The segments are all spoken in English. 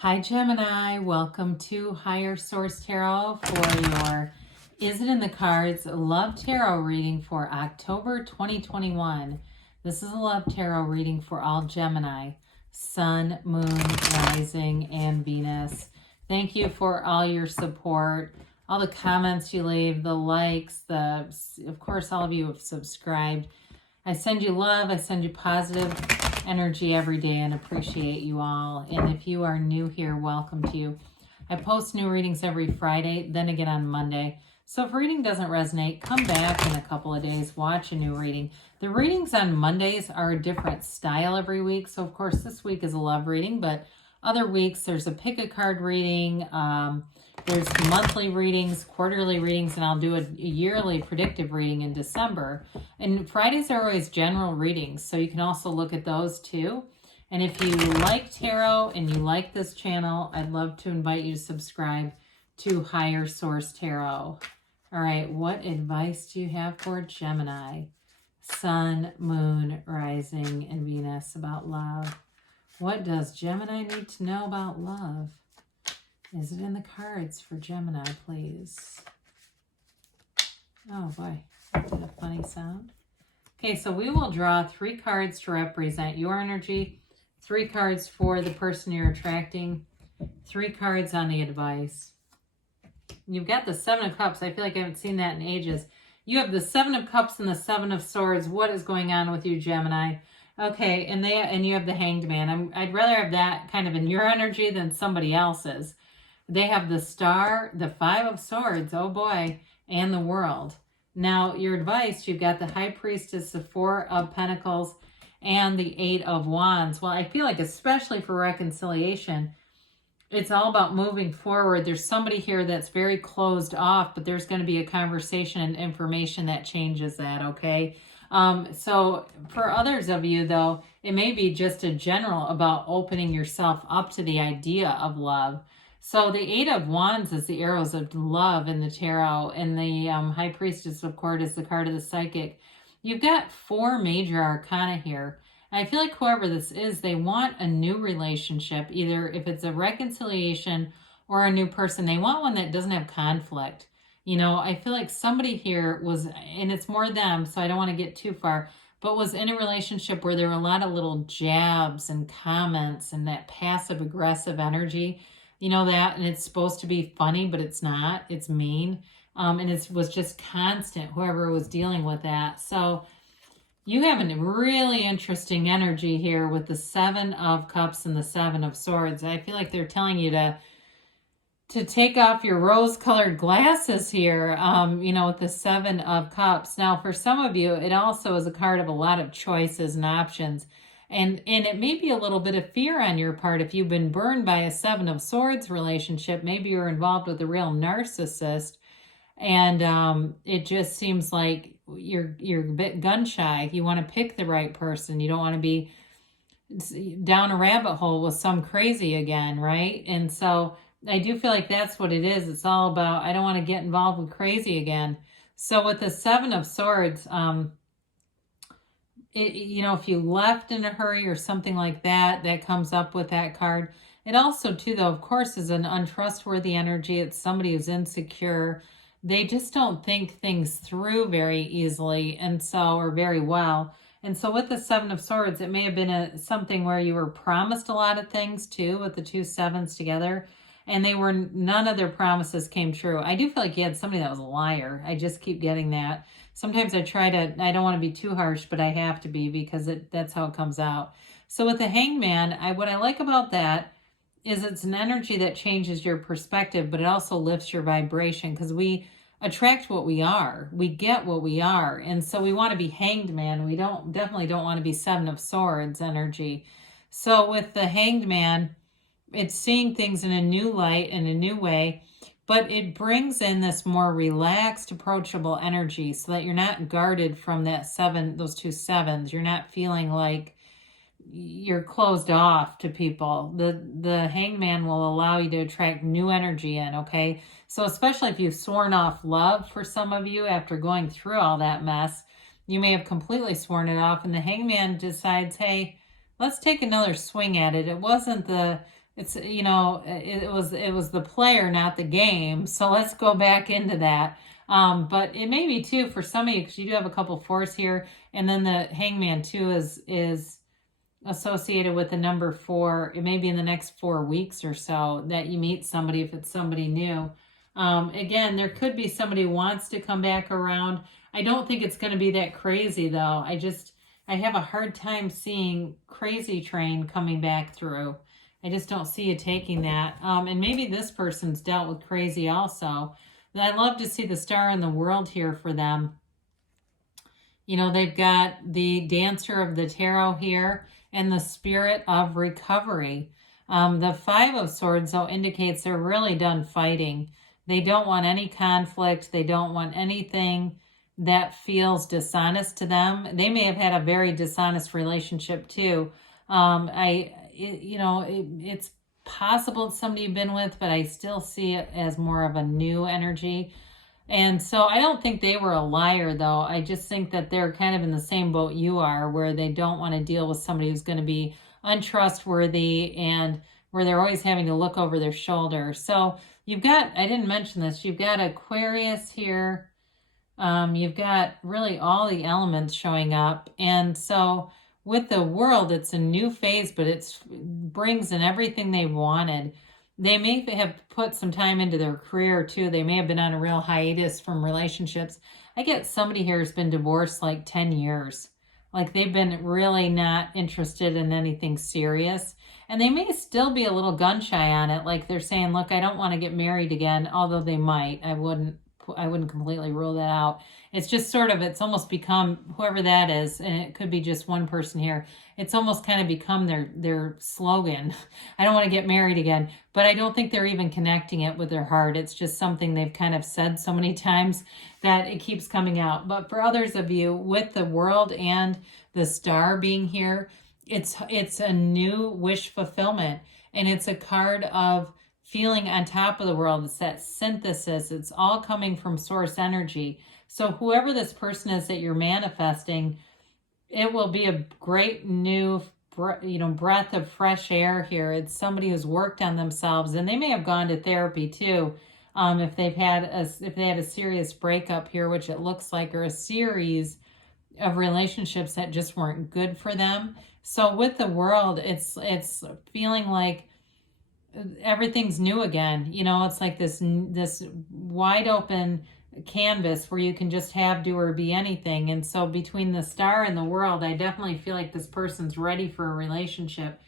Hi Gemini, welcome to Higher Source Tarot for your Is It in the Cards Love Tarot reading for October 2021. This is a Love Tarot reading for all Gemini, Sun, Moon, Rising, and Venus. Thank you for all your support, all the comments you leave, the likes, of course all of you have subscribed. I send you love, I send you positive energy every day and appreciate you all. And if you are new here, welcome to you. I post new readings every Friday, then again on Monday. So if reading doesn't resonate, come back in a couple of days, watch a new reading. The readings on Mondays are a different style every week. So of course this week is a love reading, but other weeks there's a pick a card reading, there's monthly readings, quarterly readings, and I'll do a yearly predictive reading in December. And Fridays are always general readings, so you can also look at those too. And if you like tarot and you like this channel, I'd love to invite you to subscribe to Higher Source Tarot. All right, what advice do you have for Gemini, Sun, Moon, Rising, and Venus about love? What does Gemini need to know about love? Is it in the cards for Gemini, please? Oh boy, that did a funny sound. Okay, so we will draw 3 cards to represent your energy, 3 cards for the person you're attracting, 3 cards on the advice. You've got the 7 of Cups. I feel like I haven't seen that in ages. You have the 7 of Cups and the 7 of Swords. What is going on with you, Gemini? Okay, and you have the Hanged Man. I'd rather have that kind of in your energy than somebody else's. They have the Star, the 5 of Swords, oh boy, and the World. Now, your advice, you've got the High Priestess, the 4 of Pentacles, and the 8 of Wands. Well, I feel like especially for reconciliation, it's all about moving forward. There's somebody here that's very closed off, but there's going to be a conversation and information that changes that, okay? So for others of you, though, it may be just a general about opening yourself up to the idea of love. So the 8 of Wands is the arrows of love in the tarot, and the High Priestess of Court is the card of the psychic. You've got 4 major arcana here. And I feel like whoever this is, they want a new relationship, either if it's a reconciliation or a new person. They want one that doesn't have conflict. You know, I feel like somebody here was, and it's more them, so I don't want to get too far, but was in a relationship where there were a lot of little jabs and comments and that passive-aggressive energy. You know that, and it's supposed to be funny, but it's not. It's mean. And it was just constant, whoever was dealing with that. So you have a really interesting energy here with the 7 of Cups and the 7 of Swords. I feel like they're telling you to take off your rose-colored glasses here, you know, with the 7 of Cups. Now, for some of you, it also is a card of a lot of choices and options. And it may be a little bit of fear on your part if you've been burned by a 7 of Swords relationship. Maybe you're involved with a real narcissist, and it just seems like you're a bit gun-shy. You want to pick the right person. You don't want to be down a rabbit hole with some crazy again, right? And so I do feel like that's what it is. It's all about, I don't want to get involved with crazy again. So with the 7 of Swords, you know, if you left in a hurry or something like that, that comes up with that card. It also, too, though, of course, is an untrustworthy energy. It's somebody who's insecure. They just don't think things through very easily, and so, or very well. And so with the 7 of Swords, it may have been something where you were promised a lot of things, too, with the 2 7s together, and none of their promises came true. I do feel like you had somebody that was a liar. I just keep getting that. Sometimes I don't want to be too harsh, but I have to be because that's how it comes out. So with the Hanged Man, what I like about that is it's an energy that changes your perspective, but it also lifts your vibration because we attract what we are. We get what we are. And so we want to be Hanged Man. We definitely don't want to be 7 of Swords energy. So with the Hanged Man, it's seeing things in a new light, in a new way, but it brings in this more relaxed, approachable energy so that you're not guarded from those 2 7s. You're not feeling like you're closed off to people. The Hanged Man will allow you to attract new energy in, okay? So especially if you've sworn off love for some of you after going through all that mess, you may have completely sworn it off, and the Hanged Man decides, hey, let's take another swing at it. It wasn't the it's, you know, it was the player, not the game. So let's go back into that. But it may be too for some of you, because you do have a couple fours here, and then the Hangman too is associated with the number 4. It may be in the next 4 weeks or so that you meet somebody, if it's somebody new. Again, there could be somebody who wants to come back around. I don't think it's going to be that crazy though. I have a hard time seeing crazy train coming back through. I just don't see you taking that. And maybe this person's dealt with crazy also. And I'd love to see the star in the world here for them. You know, they've got the Dancer of the Tarot here and the Spirit of Recovery. The 5 of Swords, though, indicates they're really done fighting. They don't want any conflict. They don't want anything that feels dishonest to them. They may have had a very dishonest relationship too. It's possible it's somebody you've been with, but I still see it as more of a new energy. And so I don't think they were a liar, though. I just think that they're kind of in the same boat you are, where they don't want to deal with somebody who's going to be untrustworthy and where they're always having to look over their shoulder. So you've got, I didn't mention this, you've got Aquarius here. You've got really all the elements showing up. And so with the World, it's a new phase, but it brings in everything they wanted. They may have put some time into their career too. They may have been on a real hiatus from relationships. I get somebody here who's been divorced like 10 years. Like they've been really not interested in anything serious. And they may still be a little gun shy on it. Like they're saying, look, I don't want to get married again, although they might. I wouldn't completely rule that out. It's just sort of, it's almost become, whoever that is, and it could be just one person here, it's almost kind of become their slogan. I don't want to get married again, but I don't think they're even connecting it with their heart. It's just something they've kind of said so many times that it keeps coming out. But for others of you, with the World and the Star being here, it's a new wish fulfillment, and it's a card of feeling on top of the world. It's that synthesis. It's all coming from source energy. So whoever this person is that you're manifesting, it will be a great new, breath of fresh air here. It's somebody who's worked on themselves, and they may have gone to therapy too. If they had a serious breakup here, which it looks like, or a series of relationships that just weren't good for them. So with the World, it's feeling like everything's new again. It's like this wide open canvas where you can just have, do, or be anything. And so between the Star and the World, I definitely feel like this person's ready for a relationship.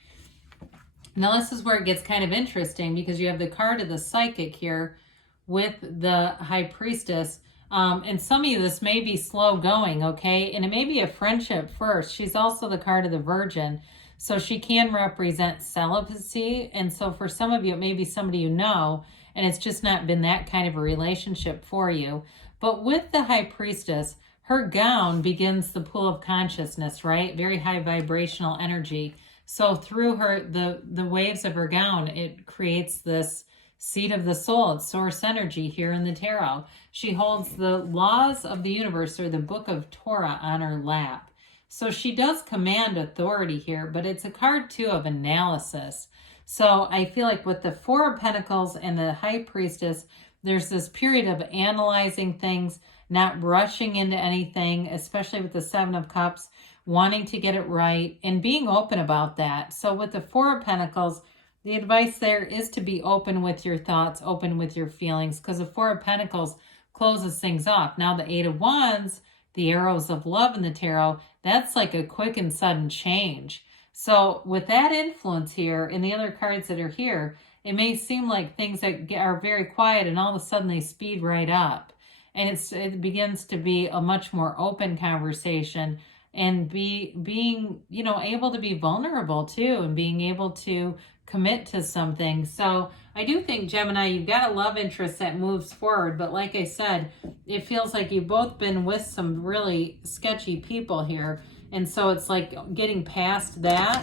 Now this is where it gets kind of interesting, because you have the card of the Psychic here with the High Priestess. And some of you, this may be slow going, okay? And it may be a friendship first. She's also the card of the Virgin. So she can represent celibacy. And so for some of you, it may be somebody you know, and it's just not been that kind of a relationship for you. But with the High Priestess, her gown begins the pool of consciousness, right? Very high vibrational energy. So through her, the waves of her gown, it creates this seat of the soul. It's source energy here in the tarot. She holds the laws of the universe, or the book of Torah, on her lap. So she does command authority here, but it's a card too of analysis. So I feel like with the Four of Pentacles and the High Priestess, there's this period of analyzing things, not rushing into anything, especially with the Seven of Cups, wanting to get it right and being open about that. So with the Four of Pentacles, the advice there is to be open with your thoughts, open with your feelings, because the Four of Pentacles closes things off. Now the Eight of Wands, the arrows of love in the tarot, that's like a quick and sudden change. So with that influence here and the other cards that are here, it may seem like things that are very quiet and all of a sudden they speed right up. And it begins to be a much more open conversation, and being able to be vulnerable too, and being able to commit to something. So I do think, Gemini, you've got a love interest that moves forward, but like I said, it feels like you've both been with some really sketchy people here. And so it's like getting past that,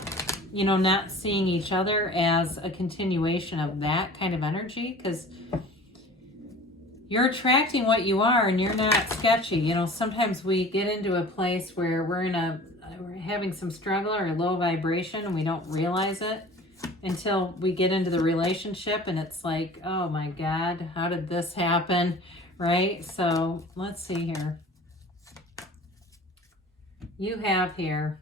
not seeing each other as a continuation of that kind of energy, because you're attracting what you are and you're not sketchy. Sometimes we get into a place where we're having some struggle or low vibration and we don't realize it. until we get into the relationship and it's like, oh my God, how did this happen? Right? So let's see here. You have here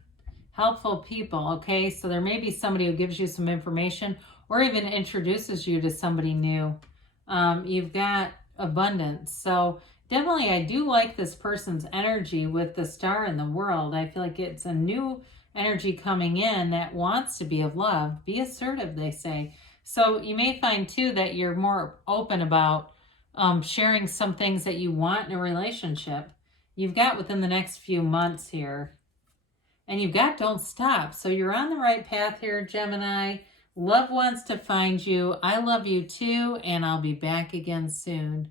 helpful people, okay? So there may be somebody who gives you some information or even introduces you to somebody new. You've got abundance. So definitely I do like this person's energy with the star in the world. I feel like it's a new energy coming in that wants to be of love. Be assertive, they say. So you may find too that you're more open about sharing some things that you want in a relationship. You've got within the next few months here. And you've got don't stop. So you're on the right path here, Gemini. Love wants to find you. I love you too, and I'll be back again soon.